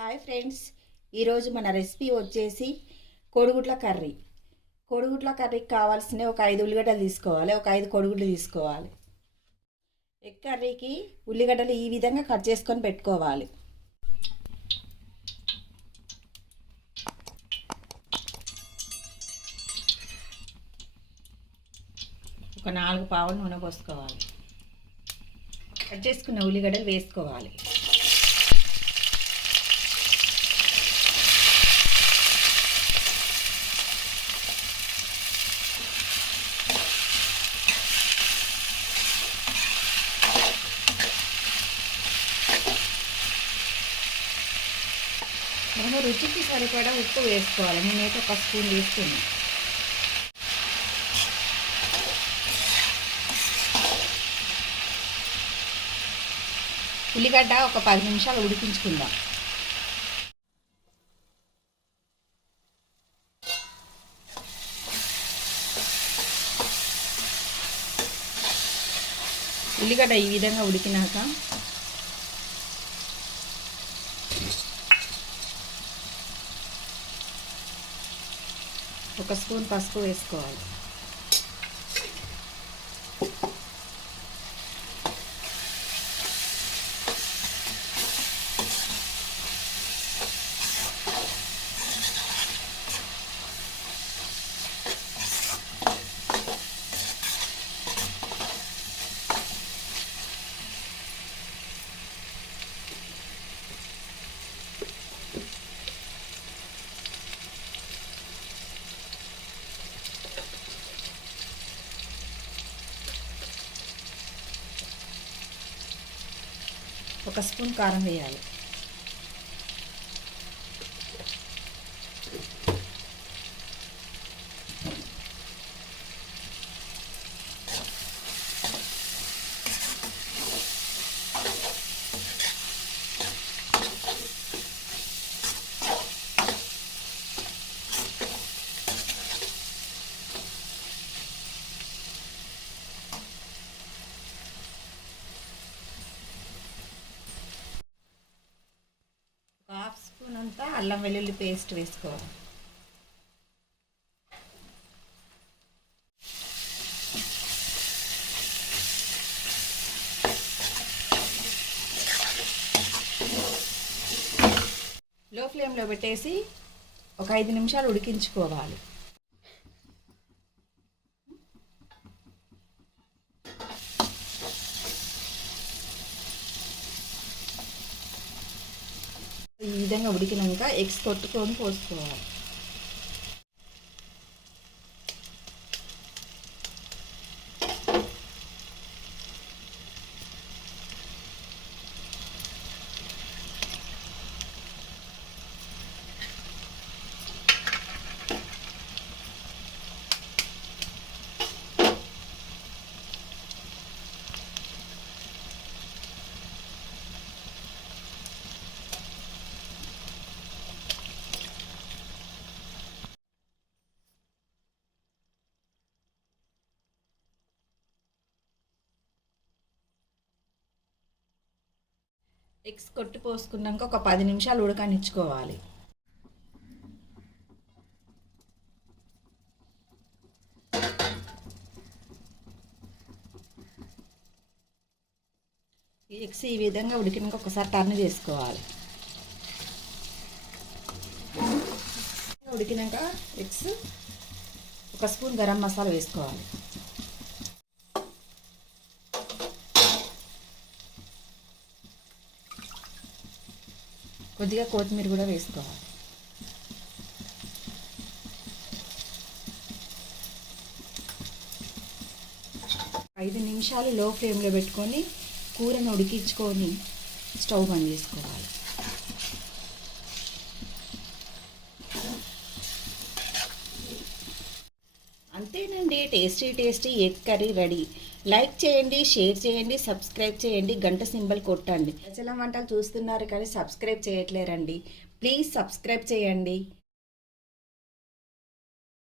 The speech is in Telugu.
హాయ్ ఫ్రెండ్స్, ఈరోజు మన రెసిపీ వచ్చేసి కోడిగుడ్ల కర్రీ. కోడిగుడ్ల కర్రీకి కావాల్సిన ఒక 5 ఉల్లిగడ్డలు తీసుకోవాలి, ఒక 5 కోడిగుడ్లు తీసుకోవాలి. ఎగ్ కర్రీకి ఉల్లిగడ్డలు ఈ విధంగా కట్ చేసుకొని పెట్టుకోవాలి. ఒక 4 పావులు నూనె పోసుకోవాలి. కట్ చేసుకున్న ఉల్లిగడ్డలు వేసుకోవాలి. మనము రుచికి సరిపడా ఉప్పు వేసుకోవాలి. నేనైతే ఒక స్పూన్ వేస్తున్నాను. ఉల్లిగడ్డ ఒక 10 నిమిషాలు ఉడికించుకుందాం. ఉల్లిగడ్డ ఈ విధంగా ఉడికినాక ఒక స్పూన్ పసుపు వేసుకోవాలి. ఒక స్పూన్ కారం వేయాలి. హాఫ్ స్పూన్ అంతా అల్లం వెల్లుల్లి పేస్ట్ వేసుకోవాలి. లో ఫ్లేమ్లో పెట్టేసి ఒక 5 నిమిషాలు ఉడికించుకోవాలి. ఈ విధంగా ఉడికినాక ఎగ్స్ కొట్టుకొని పోసుకోవాలి. ఎగ్స్ కొట్టి పోసుకున్నాక ఒక 10 నిమిషాలు ఉడకనిచ్చుకోవాలి. ఈ ఎగ్స్ ఈ విధంగా ఉడికినాక ఒకసారి టర్న్ చేసుకోవాలి. ఉడికినాక ఎగ్స్ ఒక స్పూన్ గరం మసాలా వేసుకోవాలి. కొద్దిగా కొత్తిమీర కూడా వేసుకోవాలి. ఐదు నిమిషాలు లో ఫ్లేమ్లో పెట్టుకొని కూరను ఉడికించుకొని స్టవ్ బంద్ చేసుకోవాలి. అంతేనండి, tasty egg curry ready. Like చేయండి, షేర్ చేయండి, సబ్స్క్రైబ్ చేయండి, గంట సింబల్ కొట్టండి. అచలం వంటలు చూస్తున్నారు కానీ సబ్స్క్రైబ్ చేయట్లేరండి. ప్లీజ్ సబ్స్క్రైబ్ చేయండి.